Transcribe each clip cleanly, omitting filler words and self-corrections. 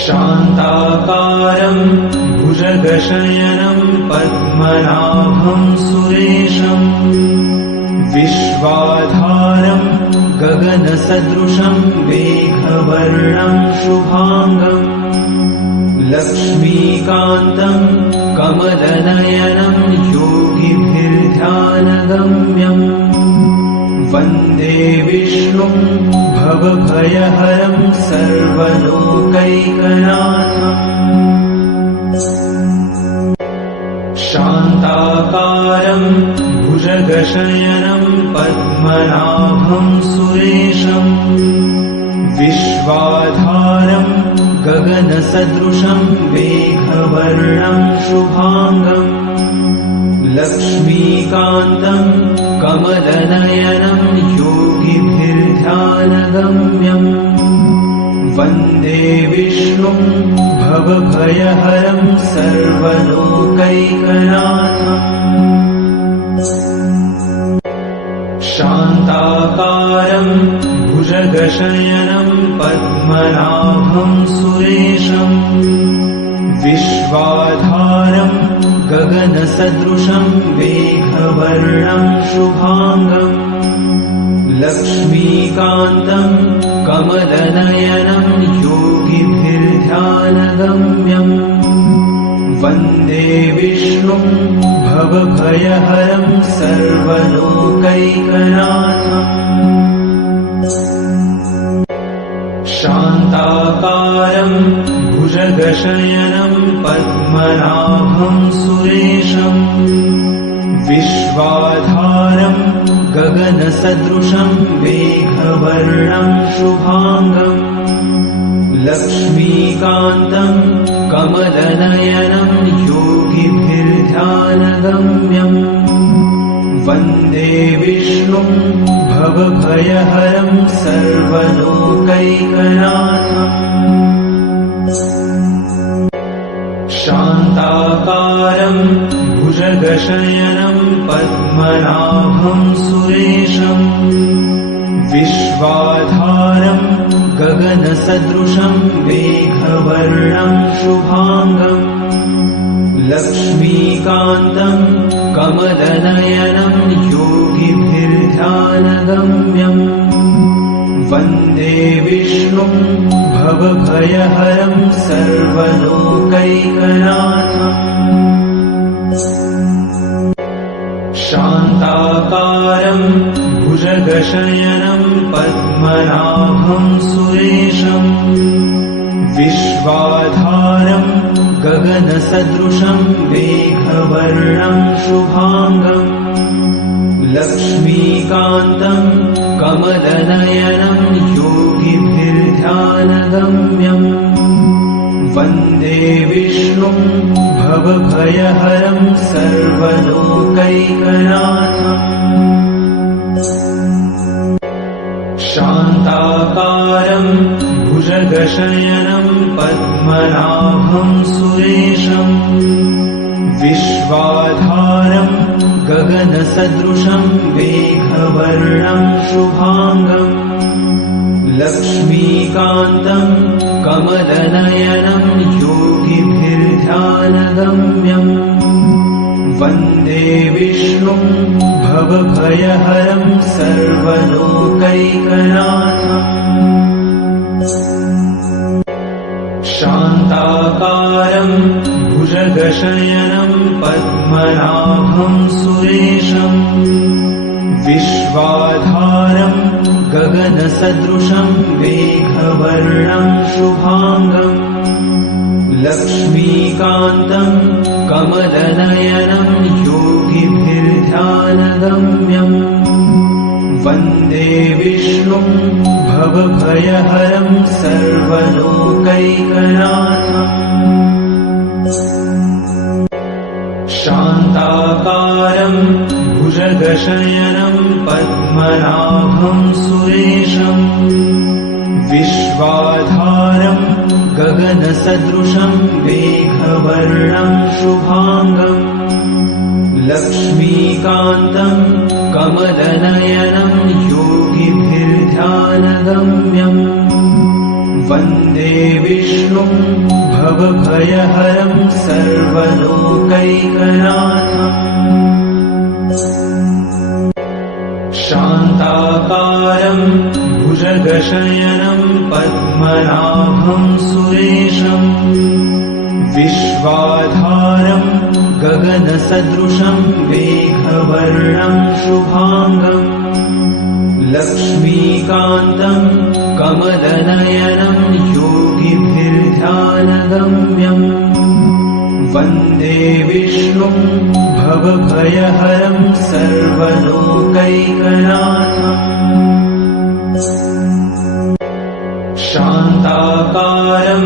शान्ताकारं भुजगशयनं पद्मनाभं सुरेशं विश्वाधारं गगनसदृशं मेघवर्णं शुभांगं लक्ष्मीकान्तं कमलनयनं योगिभिर्ध्यानगम्यम् वन्दे विष्णुं भवभयहरं सर्वलोकैकनाथम् शान्ताकारं भुजगशयनं पद्मनाभं सुरेशं विश्वाधारं गगनसदृशं मेघवर्णं शुभांगं लक्ष्मीकान्तं कमलनयनं योगिभिर्ध्यानगम्यम् वन्दे विष्णुं भवभयहरं सर्वलोकैकनाथम् शान्ताकारं भुजगशयनं पद्मनाभं सुरेशं विश्वाधारं गगनसदृशं मेघवर्णं शुभांगं लक्ष्मीकान्तं कमलनयनं योगिभिर्ध्यानगम्यम् वन्दे विष्णुं भवभयहरं सर्वलोकैकनाथम् शान्ताकारं भुजगशयनं पद्मनाभं सुरेशं विश्वाधारं गगनसदृशं मेघवर्णं शुभांगं लक्ष्मीकान्तं कमलनयनं योगिभिर्ध्यानगम्यम् वन्दे विष्णुं भवभयहरं सर्वलोकैकनाथम् शान्ताकारं भुजगशयनं पद्मनाभं सुरेशं विश्वाधारं गगनसदृशं मेघवर्णं शुभांगं लक्ष्मीकान्तं कमलनयनं योगिभिर्ध्यानगम्यम् वन्दे विष्णुं भवभयहरं सर्वलोकैकनाथम् शान्ताकारं भुजगशयनं पद्मनाभं सुरेशं विश्वाधारं गगनसदृशं मेघवर्णं शुभांगं लक्ष्मीकान्तं कमलनयनं योगिभिर्ध्यानगम्यम् वन्दे विष्णुं भवभयहरं सर्वलोकैकनाथम् शान्ताकारं भुजगशयनं पद्मनाभं सुरेशं विश्वाधारं गगनसदृशं मेघवर्णं शुभांगं लक्ष्मीकान्तं कमलनयनं योगिभिर्ध्यानगम्यम् वन्दे विष्णुं भवभयहरं सर्वलोकैकनाथम् शान्ताकारं भुजगशयनं पद्मनाभं सुरेशं विश्वाधारं गगनसदृशं मेघवर्णं शुभांगं लक्ष्मीकान्तं कमलनयनं योगिभिर्ध्यानगम्यम् वन्दे विष्णुं भवभयहरं सर्वलोकैकनाथम् शान्ताकारं भुजगशयनं पद्मनाभं सुरेशं विश्वाधारं गगनसदृशं मेघवर्णं शुभांगं लक्ष्मीकान्तं कमलनयनं योगिभिर्ध्यानगम्यम् वन्दे विष्णुं भवभयहरं सर्वलोकैकनाथम् शान्ताकारं भुजगशयनं पद्मनाभं सुरेशम् विश्वाधारं गगनसदृशं मेघवर्णं शुभाङ्गम् लक्ष्मीकान्तं कमलनयनं योगिभिर्ध्यानगम्यम् वन्दे विष्णुं भवभयहरं सर्वलोकैकनाथम् शान्ताकारं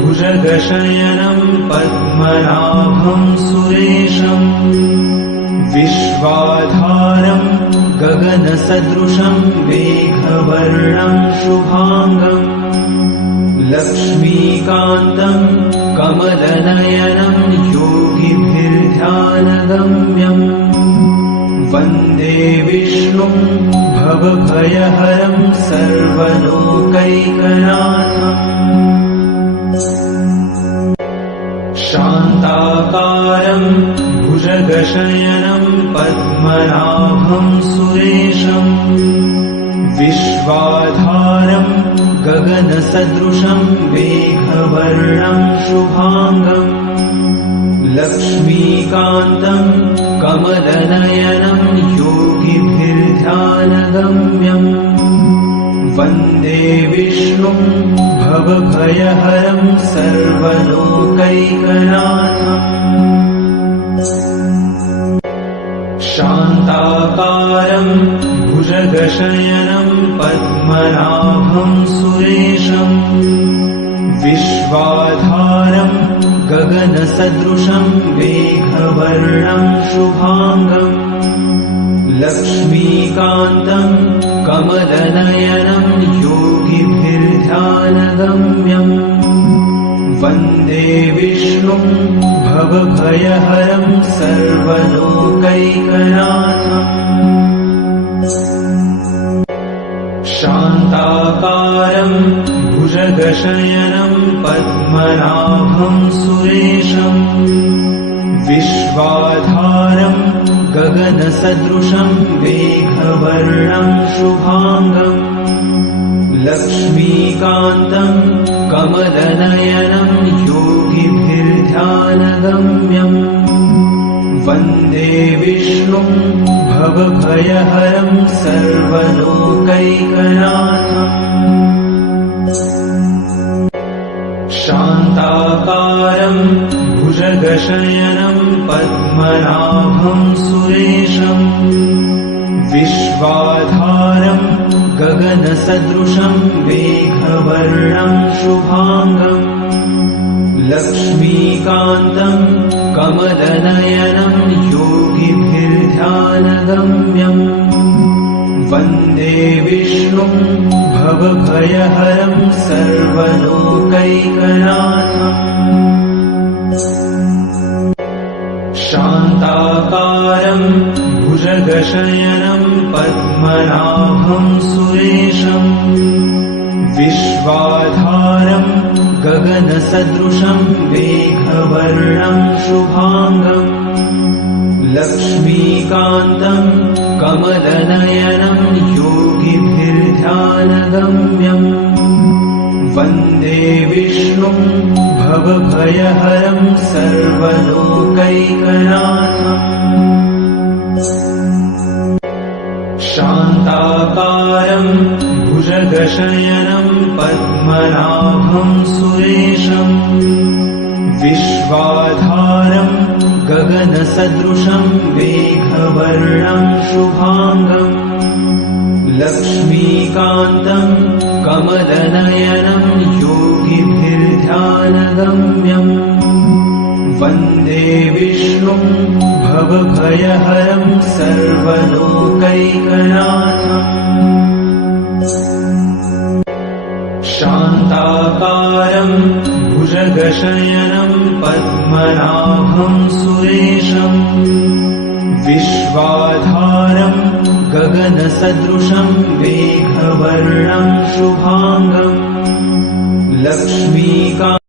भुजगशयनं पद्मनाभं सुरेशम् विश्वाधारं गगनसदृशं मेघवर्णं शुभाङ्गम् लक्ष्मीकान्तं कमलनयनं योगिभिर्ध्यानगम्यम् वन्दे विष्णुं भवभयहरं सर्वलोकैकनाथम् शान्ताकारं भुजगशयनं पद्मनाभं सुरेशम् विश्वाधारं गगनसदृशं मेघवर्णं शुभाङ्गम् लक्ष्मीकान्तं कमलनयनं योगिभिर्ध्यानगम्यम् वन्दे विष्णुं भवभयहरं सर्वलोकैकनाथम् शान्ताकारं भुजगशयनं पद्मनाभं सुरेशम् विश्वाधारं गगनसदृशं मेघवर्णं शुभाङ्गम् लक्ष्मीकान्तं कमलनयनं योगिभिर्ध्यानगम्यम् वन्दे विष्णुं भवभयहरं सर्वलोकैकनाथम् शान्ताकारं भुजगशयनं पद्मनाभं सुरेशम् विश्वाधारं गगनसदृशं मेघवर्णं शुभाङ्गम् लक्ष्मीकान्तं कमलनयनं योगिभिर्ध्यानगम्यम् वन्दे विष्णुं भवभयहरं सर्वलोकैकनाथम् शान्ताकारं भुजगशयनं पद्मनाभं सुरेशम् विश्वाधारं गगनसदृशं मेघवर्णं शुभाङ्गम् लक्ष्मीकान्तं कमलनयनं योगिभिर्ध्यानगम्यम् वन्दे विष्णुं भवभयहरं सर्वलोकैकनाथम् शान्ताकारं भुजगशयनं पद्मनाभं सुरेशम् विश्वाधारं गगनसदृशं मेघवर्णं शुभाङ्गम् लक्ष्मीकान्तं कमलनयनं योगिभिर्ध्यानगम्यम् वन्दे विष्णुं भवभयहरं सर्वलोकैकनाथम् शान्ताकारं भुजगशयनं पद्मनाभं सुरेशम् विश्वाधारं गगनसदृशं मेघवर्णं शुभाङ्गम् लक्ष्मीकान्तं कमलनयनं योगिभिर्ध्यानगम्यम् वन्दे विष्णुं भवभयहरं सर्वलोकैकनाथम् शान्ताकारं भुजगशयनं पद्मनाभं सुरेशम् विश्वाधारं गगनसदृशं मेघवर्णं शुभाङ्गम् लक्ष्मीकान्तम्